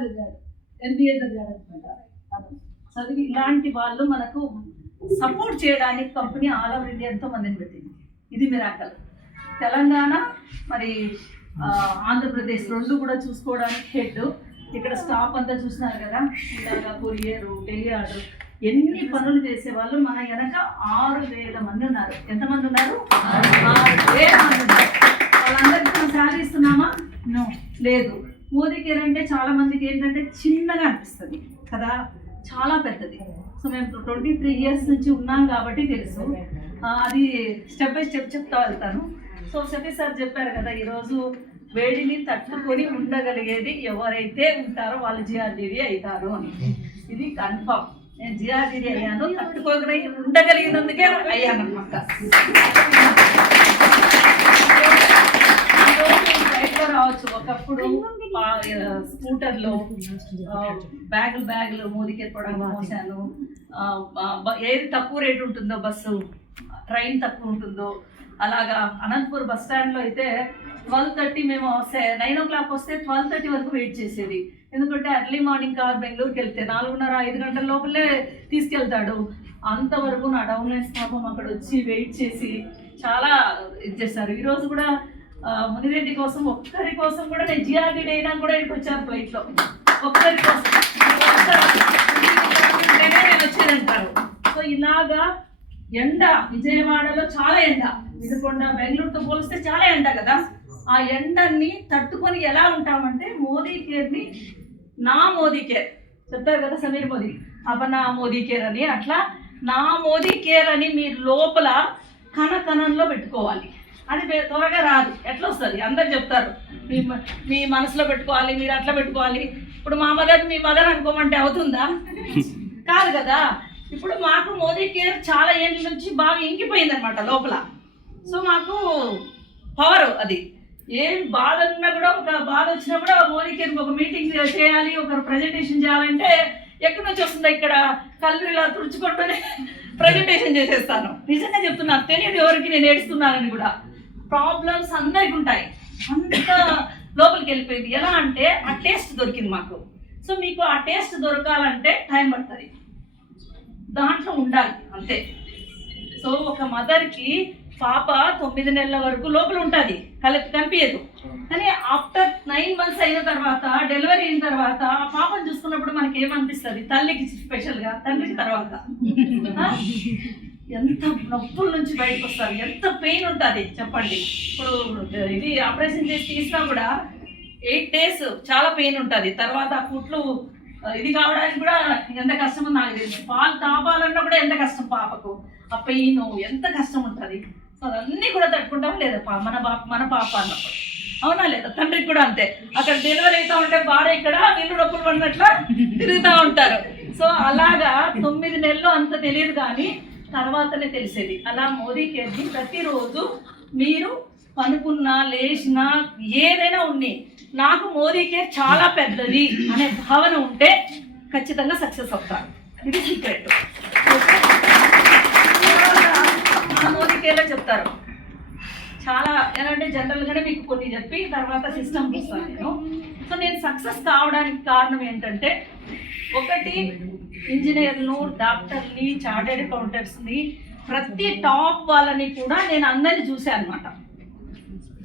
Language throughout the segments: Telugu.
చదివాడు, MBA చదివాడు అనమాట. చదివి ఇలాంటి వాళ్ళు మనకు సపోర్ట్ చేయడానికి కంపెనీ ఆల్ ఓవర్ ఇండియా ఎంతో మందిని పెట్టింది. ఇది మిరాకల్. తెలంగాణ మరి ఆంధ్రప్రదేశ్ రెండు కూడా చూసుకోవడానికి హెడ్. ఇక్కడ స్టాఫ్ అంతా చూస్తున్నారు కదా, ఇలాగా కొరియర్, డెలివరీ ఆర్డర్, ఎన్ని పనులు చేసే వాళ్ళు మన వెనక 6,000 మంది ఉన్నారు. ఎంతమంది ఉన్నారు? 6,000 మంది ఉన్నారు. వాళ్ళందరికీ మనం శాలరీ ఇస్తున్నామా? లేదు. మోదీ కేర్ అంటే చాలా మందికి ఏంటంటే చిన్నగా అనిపిస్తుంది కదా, చాలా పెద్దది. సో మేము 23 years నుంచి ఉన్నాం కాబట్టి తెలుసు. అది స్టెప్ బై స్టెప్ చెప్తా వెళ్తాను. సో సతీష్ సార్ చెప్పారు కదా, ఈరోజు వేడిని తట్టుకొని ఉండగలిగేది ఎవరైతే ఉంటారో వాళ్ళు GRDD అవుతారు అని. ఇది కన్ఫర్మ్. నేను GRDD అయ్యాను, తట్టుకోగలిగి ఉండగలిగినందుకే అయ్యాను అనమాట. బయటలో రావచ్చు. ఒకప్పుడు స్కూటర్లో బ్యాగులు మోదీ కేర్ ప్రొడక్ట్ మోసాను. ఏది తక్కువ రేటు ఉంటుందో బస్సు, ట్రైన్ తక్కువ ఉంటుందో అలాగా. అనంతపూర్ బస్ స్టాండ్లో అయితే 12:30 మేము 9 o'clock వస్తే 12:30 వరకు వెయిట్ చేసేది. ఎందుకంటే ఎర్లీ మార్నింగ్ కార్ బెంగళూరుకి వెళ్తే 4:30-5 గంటల లోపలే తీసుకెళ్తాడు. అంతవరకు నా డౌన్లైన్స్ పాపం అక్కడ వచ్చి వెయిట్ చేసి చాలా ఇది చేస్తారు. ఈరోజు కూడా మునిరెడ్డి కోసం ఒక్కరి కోసం కూడా నేను GRDD అయినా కూడా ఇక్కడికి వచ్చాను ఫ్లైట్లో. ఒక్కరి కోసం నేను వచ్చానంటారు. సో ఇలాగా ఎండ, విజయవాడలో చాలా ఎండ, వినుకొండ బెంగళూరుతో పోలిస్తే చాలా ఎండ కదా. ఆ ఎండని తట్టుకొని ఎలా ఉంటామంటే మోదీ కేర్ని, నా మోదీ కేర్ చెప్తారు కదా సమీర్ మోదీ, నా మోదీ కేర్ అని, అట్లా నా మోదీ కేర్ అని మీరు లోపల కణకణంలో పెట్టుకోవాలి. అది త్వరగా రాదు. ఎట్లా వస్తుంది? అందరు చెప్తారు మీ మనసులో పెట్టుకోవాలి, మీరు అట్లా పెట్టుకోవాలి. ఇప్పుడు మా మదర్ మీ మదర్ అనుకోమంటే అవుతుందా? కాదు కదా. ఇప్పుడు మాకు మోదీ కేర్ చాలా ఏళ్ళ నుంచి బాగా ఇంకిపోయింది అనమాట లోపల. సో మాకు పవర్ అది. ఏం బాధ ఉన్నా కూడా, ఒక బాధ వచ్చినా కూడా మోదీ కేర్ ఒక మీటింగ్ చేయాలి, ఒక ప్రజెంటేషన్ చేయాలంటే ఎక్కడి నుంచి వస్తుందో, ఇక్కడ కళ్ళు ఇలా తుడుచుకుంటూనే ప్రజెంటేషన్ చేసేస్తాను. నిజంగా చెప్తున్నాను, తెలియదు ఎవరికి నేను ఏడుస్తున్నానని కూడా. ప్రాబ్లమ్స్ అందరికి ఉంటాయి, అంత లోపలికి వెళ్ళిపోయింది. ఎలా అంటే ఆ టేస్ట్ దొరికింది మాకు. సో మీకు ఆ టేస్ట్ దొరకాలంటే టైం పడుతుంది, దాంట్లో ఉండాలి అంతే. సో ఒక మదర్కి పాప 9 నెలల వరకు లోపల ఉంటుంది, కనిపించదు. కానీ ఆఫ్టర్ 9 months అయిన తర్వాత, డెలివరీ అయిన తర్వాత ఆ పాపను చూసుకున్నప్పుడు మనకి ఏమనిపిస్తుంది? తల్లికి స్పెషల్గా, తండ్రికి తర్వాత ఎంత నొప్పుల నుంచి బయటకు వస్తారు, ఎంత పెయిన్ ఉంటుంది చెప్పండి. ఇప్పుడు ఇది ఆపరేషన్ చేసి తీసినా కూడా 8 days చాలా పెయిన్ ఉంటుంది. తర్వాత ఆ కుట్లు ఇది కావడానికి కూడా ఎంత కష్టమో నాకు తెలుసు. పాలు తాపాలన్నా కూడా ఎంత కష్టం పాపకు, ఆ పెయిన్ ఎంత కష్టం ఉంటుంది. సో అవన్నీ కూడా తట్టుకుంటాం లేదా మన పాప అన్నప్పుడు, అవునా లేదా? తండ్రికి కూడా అంతే. అక్కడ డెలివరీ అవుతా ఉంటే భార్య ఇక్కడ వీళ్ళు నొప్పులు పడినట్లా తిరుగుతూ ఉంటారు. సో అలాగా 9 నెలలు అంత తెలియదు, కానీ తర్వాతనే తెలిసేది. అలా మోదీ కేర్ని ప్రతిరోజు మీరు పనుకున్నా, లేచినా, ఏదైనా ఉన్ని నాకు మోదీ కేర్ చాలా పెద్దది అనే భావన ఉంటే ఖచ్చితంగా సక్సెస్ అవుతారు. ఇది సీక్రెట్. మోదీ కేర్లో చెప్తారు చాలా. ఏంటంటే జనరల్గానే మీకు కొన్ని చెప్పి తర్వాత సిస్టమ్ చూస్తాను నేను. సో నేను సక్సెస్ కావడానికి కారణం ఏంటంటే, ఒకటి ఇంజనీర్లు, డాక్టర్ని, చార్టెడ్ అకౌంటెంట్స్ని, ప్రతి టాప్ వాళ్ళని కూడా నేను అందరినీ చూశాను అనమాట.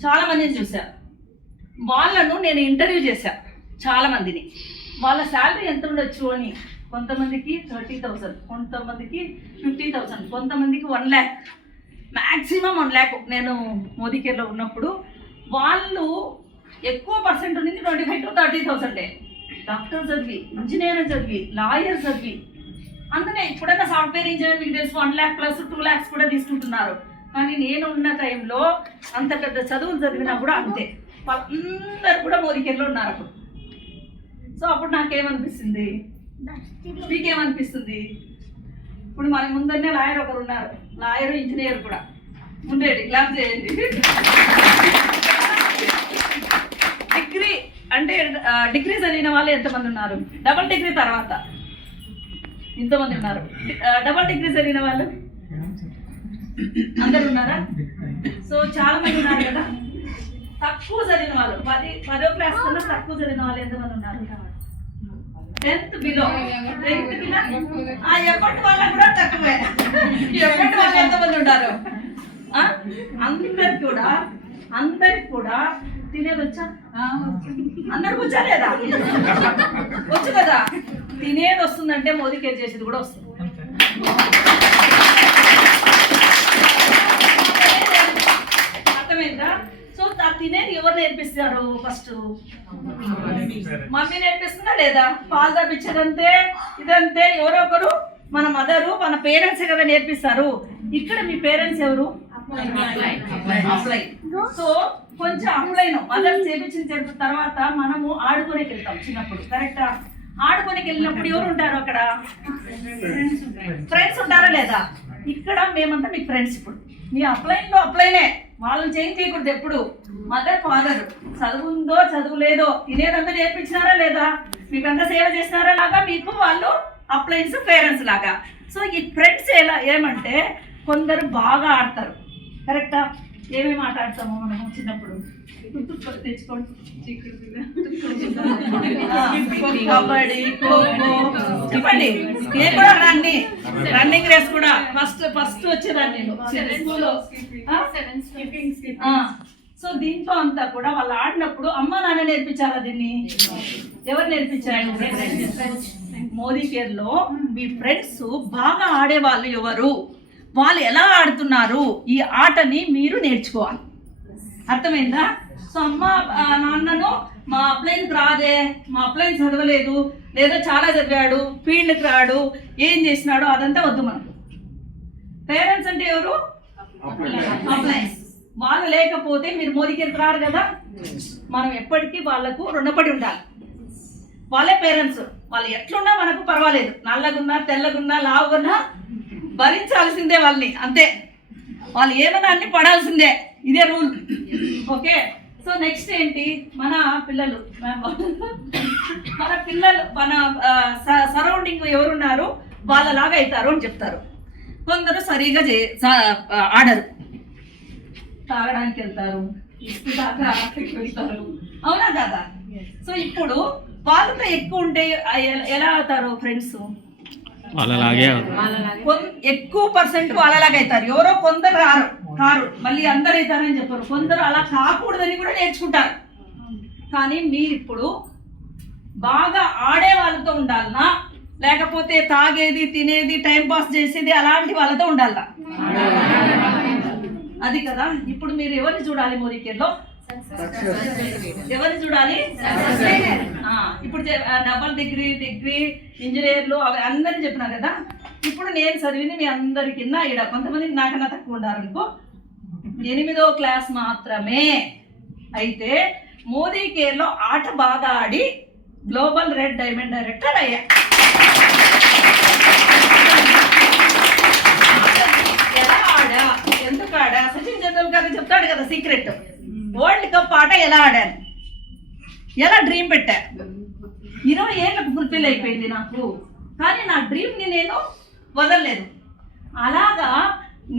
చాలామందిని చూశాను. వాళ్ళను నేను ఇంటర్వ్యూ చేశాను చాలామందిని. వాళ్ళ శాలరీ ఎంత ఉండొచ్చు అని. కొంతమందికి 30,000, కొంతమందికి 50,000, కొంతమందికి 1 lakh, మ్యాక్సిమం 1 lakh. నేను మోదీ కేర్లో ఉన్నప్పుడు వాళ్ళు ఎక్కువ పర్సెంట్ ఉంది 25,000 to 30,000. డాక్టర్ చదివి, ఇంజనీర్ చదివి, లాయర్ చదివి, అందునే ఇప్పుడైనా సాఫ్ట్వేర్ ఇంజనీర్ మీకు తెలుసు 1 lakh plus 2 lakhs కూడా తీసుకుంటున్నారు. కానీ నేను ఉన్న టైంలో అంత పెద్ద చదువులు చదివినా కూడా అంతే. వాళ్ళందరూ కూడా మోదీ కేర్లో ఉన్నారు అప్పుడు. సో అప్పుడు నాకేమనిపిస్తుంది, మీకేమనిపిస్తుంది? ఇప్పుడు మన ముందరనే లాయర్ ఒకరు ఉన్నారు, లాయర్ ఇంజనీర్ కూడా ఉండేది. క్లాస్ చేయండి. డిగ్రీ అంటే డిగ్రీ చదివిన వాళ్ళు ఎంతమంది ఉన్నారు? డబుల్ డిగ్రీ తర్వాత ఇంతమంది ఉన్నారు. డబుల్ డిగ్రీ చదివిన వాళ్ళు అందరు ఉన్నారా? సో చాలా మంది ఉన్నారు కదా. తక్కువ చదివిన వాళ్ళు 10వ క్లాస్ కన్నా తక్కువ చదివిన వాళ్ళు ఎంతమంది ఉన్నారు? 10th బిలో ఎప్పటి వాళ్ళకు కూడా తక్కువే. ఎప్పటి వాళ్ళు ఎంతమంది ఉన్నారు? అందరికి కూడా తినేది వచ్చా? అందరికి వచ్చా లేదా? వచ్చు కదా. తినేది వస్తుందంటే మోదీ కేర్ చేసేది కూడా వస్తుంది. అర్థమైందా? సో ఆ తినేది ఎవరు నేర్పిస్తారు? ఫస్ట్ మమ్మీ నేర్పిస్తుందా లేదా? పాలు తప్పించేదంతే, ఇదంతే. ఎవరో ఒకరు, మన మదరు, మన పేరెంట్సే కదా నేర్పిస్తారు. ఇక్కడ మీ పేరెంట్స్ ఎవరు? అప్లై. సో కొంచెం అప్లైన్ మదర్ చేపించిన తర్వాత మనము ఆడుకోనికి వెళ్తాం చిన్నప్పుడు. కరెక్టా? ఆడుకోనికి వెళ్ళినప్పుడు ఎవరు ఉంటారు అక్కడ? ఫ్రెండ్స్ ఉంటారా లేదా? ఇక్కడ మేమంతా మీకు ఫ్రెండ్స్. ఇప్పుడు మీ అప్లైన్లో అప్లైనే, వాళ్ళని చేంజ్ చేయకూడదు ఎప్పుడు. మదర్ ఫాదర్ చదువుందో చదువులేదో తినేదంతా నేర్పించినారా లేదా? మీకంతా సేవ చేసినారా లాగా మీకు వాళ్ళు అప్లైన్స్ పేరెంట్స్ లాగా. సో ఈ ఫ్రెండ్స్ ఏమంటే కొందరు బాగా ఆడతారు. కరెక్టా? ఏమేమి ఆట ఆడతాము మనము చిన్నప్పుడు? తెచ్చుకోండి. కబడ్డీ, ఖోఖో. చెప్పండి. నేను కూడా రన్నింగ్ రేస్ కూడా ఫస్ట్ వచ్చేదాన్ని నేను స్కూల్లో. సో దీంట్లో అంతా కూడా వాళ్ళు ఆడినప్పుడు అమ్మ నాన్న నేర్పించారా దీన్ని? ఎవరు నేర్పించారు? మోదీ కేర్ లో మీ ఫ్రెండ్స్ బాగా ఆడేవాళ్ళు ఎవరు, వాళ్ళు ఎలా ఆడుతున్నారు, ఈ ఆటని మీరు నేర్చుకోవాలి. అర్థమైందా? సో అమ్మ నాన్నను మా అప్లైన్కి రాదే, మా అప్లైన్ చదవలేదు, లేదా చాలా చదివాడు, ఫీల్డ్కి రాడు, ఏం చేసినాడు, అదంతా వద్దు మనకు. పేరెంట్స్ అంటే ఎవరు? అప్లైన్స్. వాళ్ళు లేకపోతే మీరు మోదీ కేర్కి రారు కదా. మనం ఎప్పటికీ వాళ్ళకు రుణపడి ఉండాలి. వాళ్ళే పేరెంట్స్. వాళ్ళు ఎట్లున్నా మనకు పర్వాలేదు, నల్లగున్నా తెల్లగున్నా లావుగున్నా భరించాల్సిందే వాళ్ళని, అంతే. వాళ్ళు ఏమన్నా అన్ని పడాల్సిందే, ఇదే రూల్. ఓకే. సో నెక్స్ట్ ఏంటి? మన పిల్లలు మన సరౌండింగ్ ఎవరున్నారు వాళ్ళలాగా అవుతారు అని చెప్తారు. కొందరు సరిగా ఆడరు, తాగడానికి వెళ్తారు, ఇసుకు దాకా వెళ్తారు. అవునా కదా? సో ఇప్పుడు వాళ్ళతో ఎక్కువ ఉంటే ఎలా అవుతారు ఫ్రెండ్స్? ఎక్కువ పర్సెంట్ వాళ్ళలాగా అవుతారు. ఎవరో కొందరు కారు, మళ్ళీ అందరు అవుతారని చెప్పారు. కొందరు అలా కాకూడదని కూడా నేర్చుకుంటారు. కానీ మీరు ఇప్పుడు బాగా ఆడే వాళ్ళతో ఉండాలనా, లేకపోతే తాగేది, తినేది, టైం పాస్ చేసేది అలాంటి వాళ్ళతో ఉండాలనా? అది కదా. ఇప్పుడు మీరు ఎవరిని చూడాలి మోదీ కేర్లో? ఎవరిని చూడాలి? ఇప్పుడు డబల్ డిగ్రీ ఇంజనీర్లు అవి అందరిని చెప్పినా కదా. ఇప్పుడు నేను చదివింది మీ అందరికి ఇక్కడ కొంతమంది నాకన్నా తక్కువ ఉండాలనుకో, 8వ క్లాస్ మాత్రమే. అయితే మోదీ కేర్లో ఆట బాగా ఆడి గ్లోబల్ రెడ్ డైమండ్ డైరెక్టర్ అయ్యా. ఎలా ఆడా, ఎందుకు ఆడా? సచిన్ టెండూల్కర్ చెప్తాడు కదా సీక్రెట్. వరల్డ్ కప్ ఆట ఎలా ఆడాను, ఎలా డ్రీమ్ పెట్టా. 20 ఏళ్ళకు ఫుల్ఫిల్ అయిపోయింది నాకు, కానీ నా డ్రీమ్ని నేను వదలలేదు. అలాగా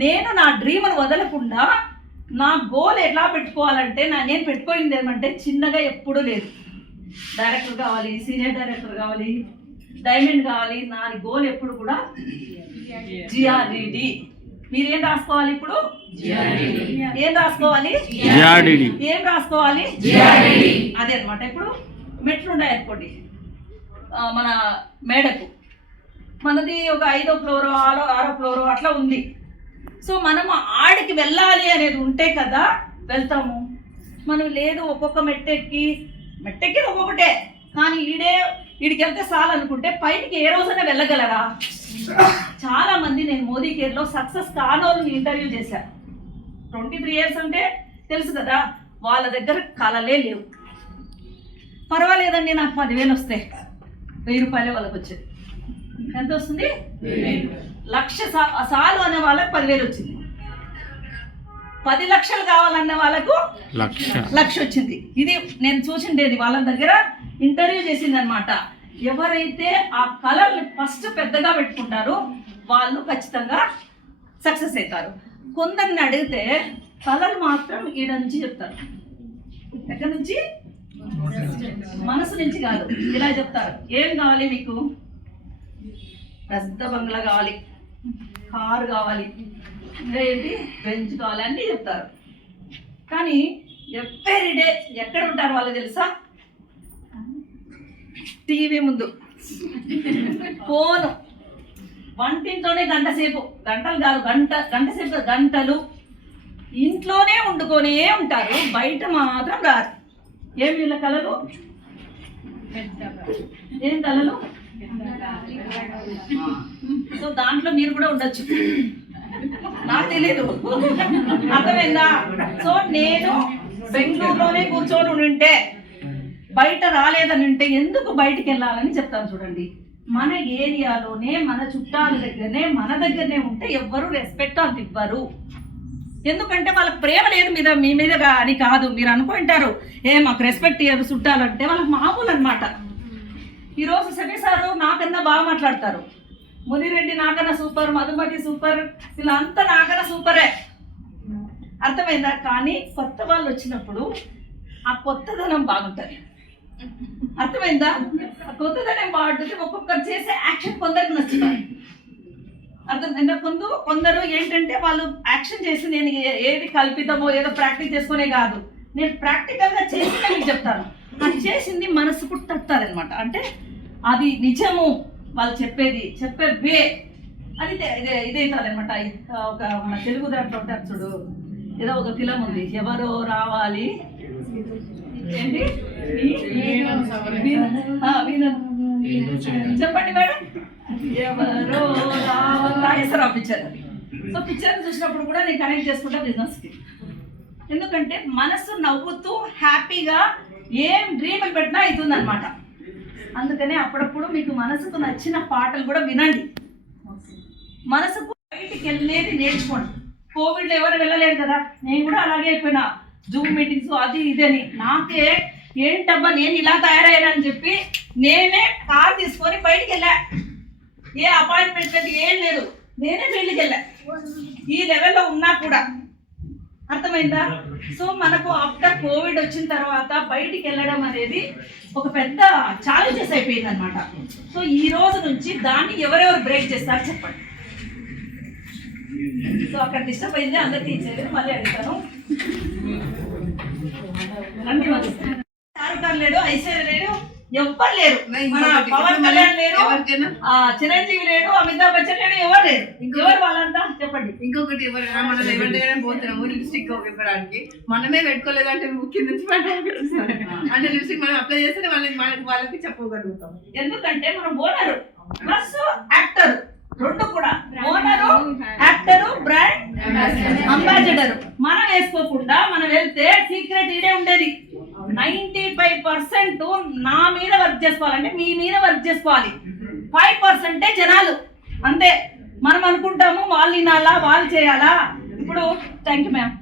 నేను నా డ్రీమ్ను వదలకుండా నా గోల్ ఎలా పెట్టుకోవాలంటే, నేను పెట్టుకోయింది ఏమంటే చిన్నగా ఎప్పుడూ లేదు. డైరెక్టర్ కావాలి, సీనియర్ డైరెక్టర్ కావాలి, డైమండ్ కావాలి. నా గోల్ ఎప్పుడు కూడా జిఆర్డిడి. మీరేం రాసుకోవాలి ఇప్పుడు? ఏం రాసుకోవాలి? ఏం రాసుకోవాలి? అదే అనమాట. ఇప్పుడు మెట్లు ఉన్నాయి అనుకోండి మన మేడకు, మనది ఒక 5వ ఫ్లోరో 6వ ఫ్లోరో అట్లా ఉంది. సో మనము ఆడికి వెళ్ళాలి అనేది ఉంటే కదా వెళ్తాము. మనం లేదు ఒక్కొక్క మెట్టెక్కి ఒక్కొక్కటే, కానీ ఈడికి వెళ్తే చాలనుకుంటే పైనకి ఏ రోజైనా వెళ్ళగలరా? చాలా మంది నేను మోదీ కేర్లో సక్సెస్ కానోళ్ళని ఇంటర్వ్యూ చేశాను. 23 ఇయర్స్ అంటే తెలుసు కదా, వాళ్ళ దగ్గర కళలే లేవు. పర్వాలేదండి నాకు 10,000 వస్తాయి, 1000 రూపాయలే వాళ్ళకి వచ్చేది. ఎంత వస్తుంది? 1,00,000 సాలు అనే వాళ్ళకి 10,000 వచ్చింది. 10 లక్షలు కావాలన్న వాళ్ళకు 1,00,000 వచ్చింది. ఇది నేను చూసిండేది, వాళ్ళ దగ్గర ఇంటర్వ్యూ చేసింది అనమాట. ఎవరైతే ఆ కళల్ని ఫస్ట్ పెద్దగా పెట్టుకుంటారో వాళ్ళు ఖచ్చితంగా సక్సెస్ అవుతారు. కొందరిని అడిగితే కళలు మాత్రం ఈడ నుంచి చెప్తారు. ఎక్కడి నుంచి? మనసు నుంచి కాదు. ఇలా చెప్తారు, ఏం కావాలి మీకు? పెద్ద బంగ్లా కావాలి, కారు కావాలి, ఏంటి బెంచ్ కావాలి అన్నీ చెప్తారు. కానీ ఎవ్రీడే ఎక్కడ ఉంటారు వాళ్ళు తెలుసా? టీవీ ముందు, ఫోను, వంటింట్లోనే గంట సేపు, గంటలు కాదు గంట సేపు, గంటలు ఇంట్లోనే వండుకొనే ఉంటారు, బయట మాత్రం రారు. ఏం వీళ్ళ కళలు? ఏం కళలు? సో దాంట్లో మీరు కూడా ఉండొచ్చు, నాకు తెలియదు, అర్థమైందా? సో నేను బెంగళూరులోనే కూర్చొని ఉంటే, బయట రాలేదని ఉంటే ఎందుకు బయటికి వెళ్ళాలని చెప్తాను. చూడండి, మన ఏరియాలోనే, మన చుట్టాల దగ్గరనే, మన దగ్గరనే ఉంటే ఎవ్వరు రెస్పెక్ట్ అంత ఇవ్వరు. ఎందుకంటే వాళ్ళకి ప్రేమ లేదు మీద మీ మీదగా అని కాదు. మీరు అనుకుంటారు మాకు రెస్పెక్ట్ ఇవ్వరు చుట్టాలంటే, వాళ్ళకి మామూలు అనమాట. ఈరోజు సెబీ సారు నాకన్నా బాగా మాట్లాడతారు, మునిరెడ్డి నాకన్నా సూపర్, మధుమతి సూపర్, వీళ్ళంతా నాకన్నా సూపరే, అర్థమైందా? కానీ కొత్త వాళ్ళు వచ్చినప్పుడు ఆ కొత్తదనం బాగుంటుంది, అర్థమైందా? ఆ కొత్తదనం బాగుంటుంది. ఒక్కొక్కరు చేసే యాక్షన్ కొందరికి నచ్చుతాయి, అర్థమైందా? కొందరు ఏంటంటే వాళ్ళు యాక్షన్ చేసి నేను ఏది కల్పితమో ఏదో ప్రాక్టీస్ చేసుకునే కాదు, నేను ప్రాక్టికల్గా చేసి మీకు చెప్తాను. అది చేసింది మనసుకు తట్టుతారనమాట. అంటే అది నిజము, వాళ్ళు చెప్పే వే అది ఇదవుతుంది అనమాట. ఒక మన తెలుగు దాంట్లో ఉంటారు చూడు, ఏదో ఒక ఫిలం ఉంది, ఎవరో రావాలి ఏంటి చెప్పండి మేడం, ఎవరో రావాలి పిక్చర్. సో పిక్చర్ చూసినప్పుడు కూడా నేను కనెక్ట్ చేసుకుంటా బిజినెస్కి. ఎందుకంటే మనసు నవ్వుతూ హ్యాపీగా ఏం డ్రీమ్ పెట్టినా అవుతుంది అనమాట. అందుకనే అప్పుడప్పుడు మీకు మనసుకు నచ్చిన పాటలు కూడా వినండి, మనసుకు బయటికి వెళ్ళేది నేర్చుకోండి. కోవిడ్లో ఎవరు వెళ్ళలేదు కదా, నేను కూడా అలాగే అయిపోయినా, జూమ్ మీటింగ్స్ అది ఇదని. నాకే ఏంటబ్బా నేను ఇలా తయారయ్యానని చెప్పి నేనే కార్ తీసుకొని బయటికి వెళ్ళా, ఏ అపాయింట్మెంట్ లేదు, ఏం లేదు, నేనే ఫీల్డ్కి వెళ్ళా, ఈ లెవెల్లో ఉన్నా కూడా, అర్థమైందా? సో మనకు ఆఫ్టర్ కోవిడ్ వచ్చిన తర్వాత బయటికి వెళ్ళడం అనేది ఒక పెద్ద ఛాలెంజెస్ అయిపోయింది అనమాట. సో ఈ రోజు నుంచి దాన్ని ఎవరెవరు బ్రేక్ చేస్తారు చెప్పండి. సో అక్కడ డిస్టర్బ్ అయింది, అందరు తీసేది, మళ్ళీ అడుగుతాను. షారుఖ్ ఖాన్ లేడు, ఐశ్వర్య లేడు, ఎవ్వరు లేరు, మన పవన్ కళ్యాణ్ లేరు, చిరంజీవి లేడు, అమితాబ్ బచ్చన్ లేడు, ఎవరు లేరు. ఎవరు వాళ్ళంతా చెప్పండి. ఇంకొకటి ఎవరైనా మనం ఎవరికైనా పోతున్నాము లిప్స్టిక్ ఇవ్వడానికి, మనమే పెట్టుకోలేదంటే కింద నుంచి అంటే లిప్స్టిక్ మనం అప్లై చేస్తే వాళ్ళకి చెప్పగలుగుతాం. ఎందుకంటే మనం ఓనరు ప్లస్ యాక్టర్, రెండు కూడా, ఓనరు, యాక్టరు, బ్రాండ్ అంబాసిడర్. మనం వేసుకోకుండా మనం వెళ్తే సీక్రెట్ ఇదే ఉండేది. 95% నా మీద వర్క్ చేసుకోవాలంటే మీ మీద వర్క్ చేసుకోవాలి, 5% జనాలు అంతే. మనం అనుకుంటాము వాళ్ళు వినాలా, వాళ్ళు చేయాలా. ఇప్పుడు థ్యాంక్ యూ మ్యామ్.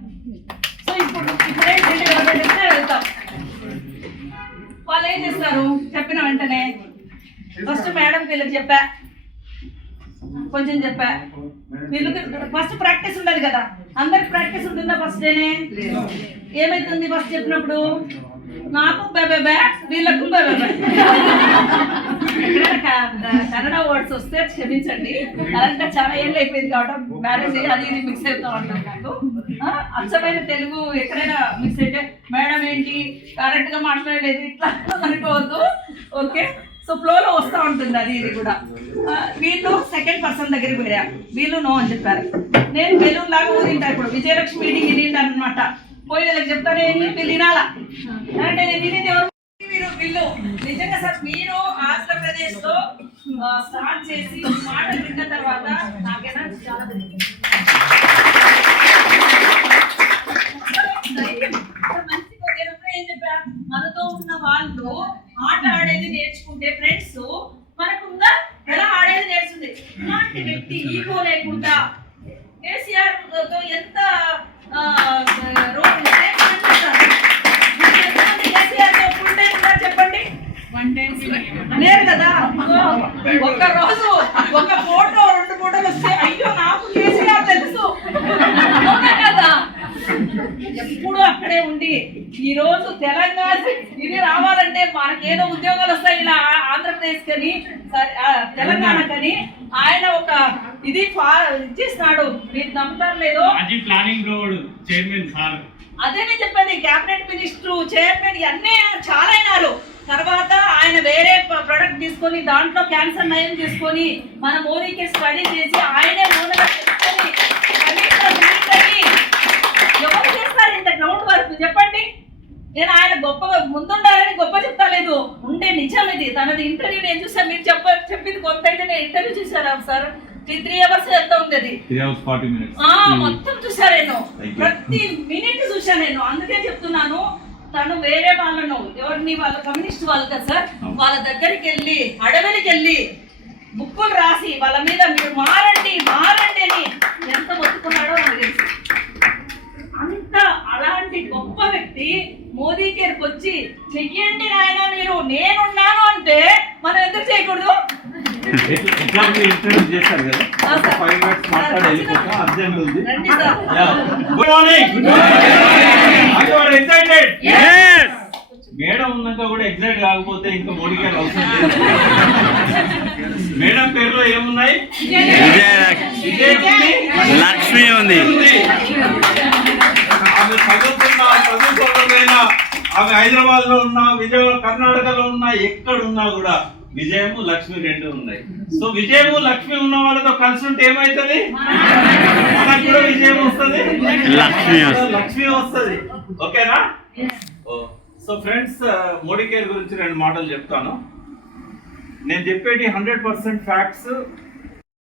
సో ఇప్పుడేంటంటే ఎవరైనా చెప్తే వెళ్తాం, వాళ్ళు ఏం చేస్తారు? చెప్పిన వెంటనే ఫస్ట్ మేడం వీళ్ళకి చెప్పా, కొంచెం చెప్పా, వీళ్ళకి ఫస్ట్ ప్రాక్టీస్ ఉండదు కదా, అందరికి ప్రాక్టీస్ ఉంటుందా? ఫస్ట్ డేనే ఏమైతుంది? ఫస్ట్ చెప్పినప్పుడు నాకు బేబే, వీళ్ళకు బేబే. కన్నడ వర్డ్స్ వస్తే క్షమించండి, అలాంటి చాలా ఏళ్ళు అయిపోయింది కాబట్టి మ్యారేజ్ అది ఇది మిక్స్ అవుతా ఉంటాం. నాకు అచ్చమైన తెలుగు ఎక్కడైనా మిక్స్ అయితే మేడం ఏంటి కరెక్ట్ గా మాట్లాడలేదు ఇట్లా అనుకోవద్దు, ఓకే? సో ఫ్లోలో వస్తూ ఉంటుంది అది ఇది కూడా. వీళ్ళు సెకండ్ పర్సన్ దగ్గరికి పోయా, వీళ్ళు నో అని చెప్పారు. నేను బెలూన్ లాగా ఊదింటా. ఇప్పుడు విజయలక్ష్మి మీటింగ్ వినింటాను అనమాట, పోయి వీళ్ళకి చెప్తాను ఏంటి వీళ్ళు వినాలా అంటే నేను వినింది ఎవరు? వీళ్ళు నిజంగా సార్ మీరు ఆంధ్రప్రదేశ్ లో స్టార్ట్ చేసి మాటలు విన్న తర్వాత నాకైనా చాలా ఏం చెప్పా, మనతో ఉన్న వాళ్ళు ఆట ఆడేది నేర్చుకుంటే ఫ్రెండ్స్ మనకుందా ఎలా ఆడేది నేర్చుంది. ఇలాంటి వ్యక్తి ఈగో లేకుండా కేసీఆర్ తో ఎంత చెప్పండి లేరు కదా. ఒక్క రోజు ఒక ఫోటో 2 ఫోటోలు వస్తే అయ్యో నాకు కేసీఆర్ తెలుసు కదా, ఎప్పుడు అక్కడే ఉండి ఈ రోజు తెలంగాణ ఇది రావాలంటే మనకేదో ఉద్యోగాలు వస్తాయి ఇలా ఆంధ్రప్రదేశ్ కని తెలంగాణ కని ఆయన ఒక ఇది ఇచ్చిస్తున్నాడు. మీరు నమ్ముతారు లేదో ప్లానింగ్ చైర్మన్ సార్ అదే నేను చెప్పేది. క్యాబినెట్ మినిస్టర్ చైర్మన్ అన్నీ చాలా అయినారు. తర్వాత ఆయన వేరే ప్రొడక్ట్ తీసుకొని దాంట్లో క్యాన్సర్ నయం చేసుకొని మన మోదీకి స్టడీ చేసి ఆయనే ఓనర్గా తెలుసుకొని ఎవరు చేస్తారు ఇంత గ్రౌండ్ వర్క్ చెప్పండి. నేను ఆయన గొప్పగా ముందుండాలని గొప్ప చెప్తా లేదు, ఉండే నిజం ఇది. తనది ఇంటర్వ్యూ నేను చూసాను, మీరు చెప్పింది కొంత అయితే నేను ఇంటర్వ్యూ చూసాను సార్. 3 hours ఎంత ఉంది అది, 3 hours 40 minutes మొత్తం చూసాను నేను, ప్రతి మినిట్ చూసాను నేను. అందుకే చెప్తున్నాను తను వేరే వాళ్ళను ఎవరిని వాళ్ళ కమ్యూనిస్ట్ వాళ్ళు కదా సార్, వాళ్ళ దగ్గరికి వెళ్ళి అడవికి వెళ్ళి బుక్కులు రాసి వాళ్ళ మీద మీరు మారండి మారండి అని ఎంత మొత్తుకున్నాడో నాకు తెలుసు. అంత అలాంటి గొప్ప వ్యక్తి మోదీ గారికి వచ్చి చెయ్యండి నాయన మీరు నేనున్నాను అంటే మనం ఎందుకు చేయకూడదు? ఇంటర్వ్యూ చేశారు కదా, 5 minutes మాట్లాడి వెళ్ళిపోతాం, అర్జెంట్ ఉంది. రండి sir. Good morning. Excited? Madam ఉన్నాక కూడా ఎగ్జైట్ కాకపోతే ఇంకా మోడీ గారు అవసరం లేదు. మేడం పేరులో ఏమున్నాయి? లక్ష్మి ఉంది. ఆమె చదువుకోకపోయినా ఆమె హైదరాబాద్ లో ఉన్నా, విజయవాడ కర్ణాటకలో ఉన్నా, ఎక్కడున్నా కూడా విజయము లక్ష్మి రెండు ఉన్నాయి. సో విజయము లక్ష్మి ఉన్న వాళ్ళతో కలిసి ఉంటే ఏమైతుంది? మనకు కూడా విజయం వస్తుంది, లక్ష్మి వస్తుంది. ఓకేనా? సో ఫ్రెండ్స్, మోడీ కేర్ గురించి 2 మాటలు చెప్తాను. నేను చెప్పేటి 100% ఫ్యాక్ట్స్.